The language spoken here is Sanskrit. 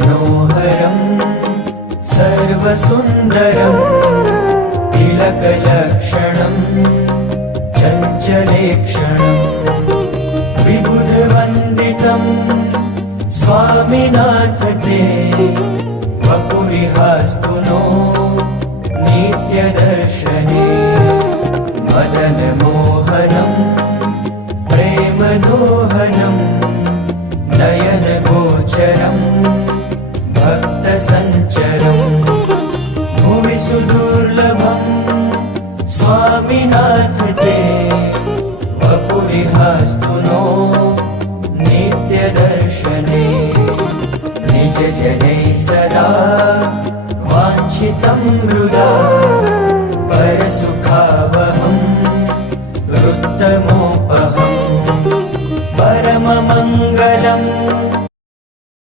मनोहरं सर्वसुन्दरं तिलकलक्षणं चञ्चलेक्षणं विबुधवन्दितं स्वामिनाथ ते वपुरिहास्तु नो नित्यदर्शने मदनमोहनं प्रेमदोहनं नयनगोचरं भक्तसञ्चरं भुवि सुदुर्लभं स्वामिनाथ ते वपुरिहास्तु नो नित्यदर्शने निजजनैः सदा वाञ्छितं हृदा